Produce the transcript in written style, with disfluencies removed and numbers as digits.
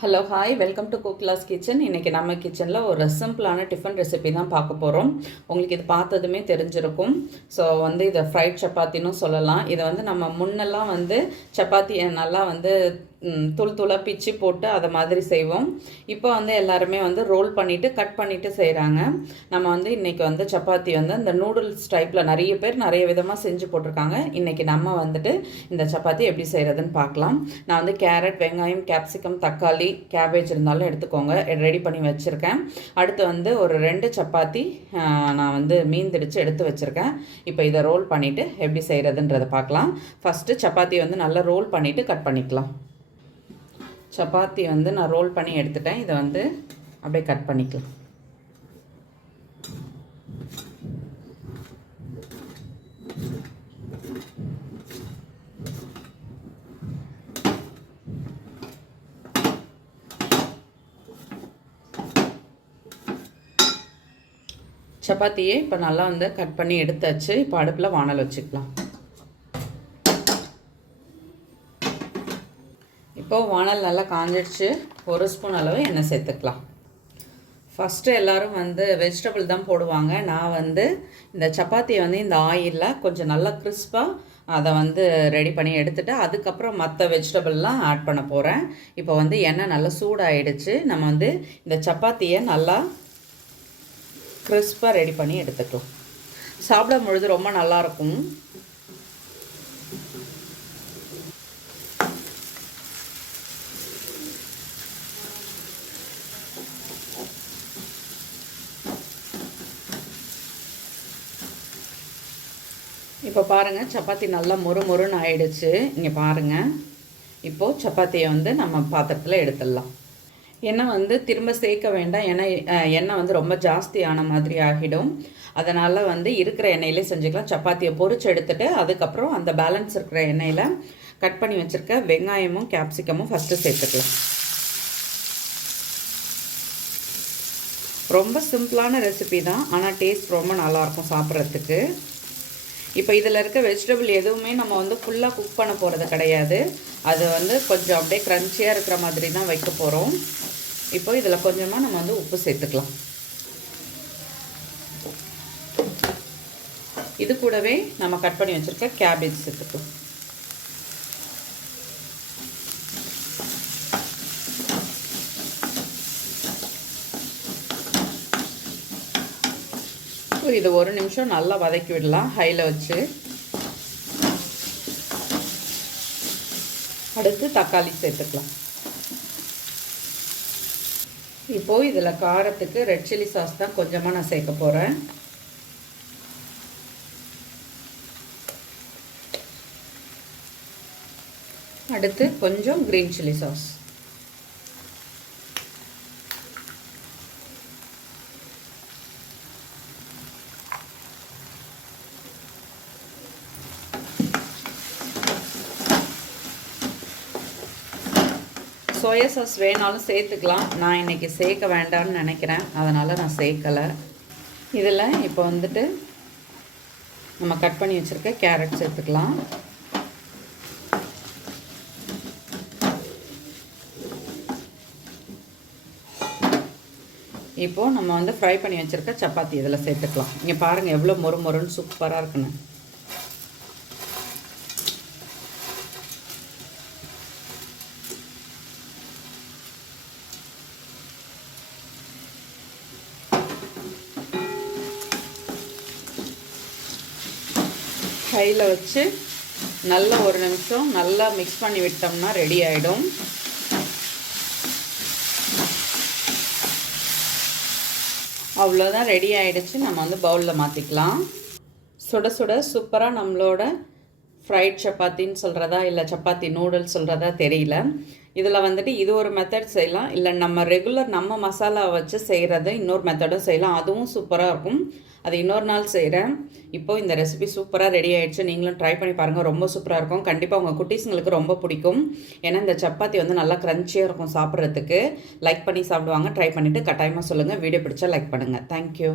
Hello hi welcome to குக்லாஸ் kitchen. இன்றைக்கி நம்ம கிச்சனில் ஒரு சிம்பிளான டிஃபன் ரெசிபி தான் பார்க்க போகிறோம். உங்களுக்கு இது பார்த்ததுமே தெரிஞ்சிருக்கும். ஸோ இதை ஃப்ரைட் சப்பாத்தின்னு சொல்லலாம். இதை நம்ம முன்னெல்லாம் சப்பாத்தியை நல்லா தூள் தூளாக பிச்சு போட்டு அதை மாதிரி செய்வோம். இப்போ எல்லாருமே ரோல் பண்ணிவிட்டு கட் பண்ணிவிட்டு செய்கிறாங்க. நம்ம இன்றைக்கி சப்பாத்தி இந்த நூடுல்ஸ் டைப்பில் நிறைய பேர் நிறைய விதமாக செஞ்சு போட்டிருக்காங்க. இன்றைக்கி நம்ம இந்த சப்பாத்தி எப்படி செய்கிறதுன்னு பார்க்கலாம். நான் கேரட், வெங்காயம், கேப்சிகம், தக்காளி, கேபேஜ் இருந்தாலும் எடுத்துக்கோங்க, ரெடி பண்ணி வச்சுருக்கேன். அடுத்து ஒரு 2 சப்பாத்தி நான் மீந்திடிச்சு எடுத்து வச்சுருக்கேன். இப்போ இதை ரோல் பண்ணிவிட்டு எப்படி செய்கிறதுன்றதை பார்க்கலாம். ஃபஸ்ட்டு சப்பாத்தி நல்லா ரோல் பண்ணிவிட்டு கட் பண்ணிக்கலாம். சப்பாத்தி நான் ரோல் பண்ணி எடுத்துட்டேன். இதை அப்படியே கட் பண்ணிக்கலாம். சப்பாத்தியே இப்போ நல்லா கட் பண்ணி எடுத்தாச்சு. இப்போ அடுப்பில் வானல் வச்சுக்கலாம். இப்போது வானல் நல்லா காஞ்சிடுச்சு. 1 ஸ்பூன் அளவு எண்ணெய் சேர்த்துக்கலாம். ஃபஸ்ட்டு எல்லோரும் வெஜிடபிள் தான் போடுவாங்க. நான் இந்த சப்பாத்தியை இந்த ஆயிலில் கொஞ்சம் நல்லா கிறிஸ்பாக அதை ரெடி பண்ணி எடுத்துகிட்டு அதுக்கப்புறம் மற்ற வெஜிடபிள்லாம் ஆட் பண்ண போகிறேன். இப்போ எண்ணெய் நல்லா சூடாகிடுச்சு. நம்ம இந்த சப்பாத்தியை நல்லா கிறிஸ்பாக ரெடி பண்ணி எடுத்துக்கலாம். சாப்பிடும் பொழுது ரொம்ப நல்லாயிருக்கும். இப்போ பாருங்கள், சப்பாத்தி நல்லா மொறுன்னு ஆயிடுச்சு. இங்கே பாருங்கள். இப்போது சப்பாத்தியை நம்ம பாத்திரத்தில் எடுத்துடலாம். எண்ணெய் திரும்ப சேர்க்க வேண்டாம். ஏன்னா எண்ணெய் ரொம்ப ஜாஸ்தியான மாதிரி ஆகிடும். அதனால் இருக்கிற எண்ணெயிலே செஞ்சுக்கலாம். சப்பாத்தியை பொரிச்சு எடுத்துகிட்டு அதுக்கப்புறம் அந்த பேலன்ஸ் இருக்கிற எண்ணெயில் கட் பண்ணி வச்சுருக்க வெங்காயமும் கேப்சிகமும் ஃபஸ்ட்டு சேர்த்துக்கலாம். ரொம்ப சிம்பிளான ரெசிபி தான், ஆனால் டேஸ்ட் ரொம்ப நல்லாயிருக்கும் சாப்பிட்றதுக்கு. இப்போ இதில் இருக்க வெஜிடபிள் எதுவுமே நம்ம ஃபுல்லாக குக் பண்ண போகிறது கிடையாது. அது கொஞ்சம் அப்படியே க்ரன்ச்சியாக இருக்கிற மாதிரி தான் வைக்க போகிறோம். இப்போ இதில் கொஞ்சமாக நம்ம உப்பு சேர்த்துக்கலாம். இது கூடவே நம்ம கட் பண்ணி வச்சுருக்க கேபேஜ் சேர்த்துக்கலாம். இது 1 நிமிஷம் நல்லா வதக்கி விடலாம் ஹையில் வச்சு. அடுத்து தக்காளி சேர்த்துக்கலாம். இப்போது இதில் காரத்துக்கு ரெட் சில்லி சாஸ் தான் கொஞ்சமாக நான் சேர்க்க போகிறேன். அடுத்து கொஞ்சம் green chilli sauce. Soya sauce வேணாலும் சேர்த்துக்கலாம். நான் இன்றைக்கி சேர்க்க வேண்டாம்னு நினைக்கிறேன், அதனால் நான் சேர்க்கலை. இதில் இப்போ நம்ம கட் பண்ணி வச்சுருக்க கேரட் சேர்த்துக்கலாம். இப்போது நம்ம ஃப்ரை பண்ணி வச்சுருக்க சப்பாத்தி இதில் சேர்த்துக்கலாம். இங்கே பாருங்கள் எவ்வளோ மொறுன்னு சூப்பராக இருக்குன்னு. கையில் வச்சு நல்லா 1 நிமிஷம் நல்லா மிக்ஸ் பண்ணி விட்டோம்னா ரெடி ஆகிடும். அவ்வளோதான், ரெடி ஆகிடுச்சு. நம்ம பவுலில் மாற்றிக்கலாம். சுட சுட சூப்பராக நம்மளோட ஃப்ரைட் சப்பாத்தின்னு சொல்கிறதா இல்லை சப்பாத்தி நூடுல்ஸ் சொல்கிறதா தெரியல. இதில் இது ஒரு மெத்தட் செய்யலாம். இல்லை நம்ம ரெகுலர் நம்ம மசாலா வச்சு செய்கிறது இன்னொரு மெத்தடும் செய்யலாம். அதுவும் சூப்பராக இருக்கும். அது இன்னொரு நாள் செய்கிறேன். இப்போது இந்த ரெசிபி சூப்பராக ரெடி ஆகிடுச்சு. நீங்களும் ட்ரை பண்ணி பாருங்கள், ரொம்ப சூப்பராக இருக்கும். கண்டிப்பாக உங்கள் குட்டீஸுங்களுக்கு ரொம்ப பிடிக்கும். ஏன்னா இந்த சப்பாத்தி நல்லா க்ரன்ச்சியாக இருக்கும் சாப்பிட்றதுக்கு. லைக் பண்ணி சாப்பிடுவாங்க. ட்ரை பண்ணிவிட்டு கட்டாயமாக சொல்லுங்கள். வீடியோ பிடிச்சா லைக் பண்ணுங்கள். தேங்க்யூ.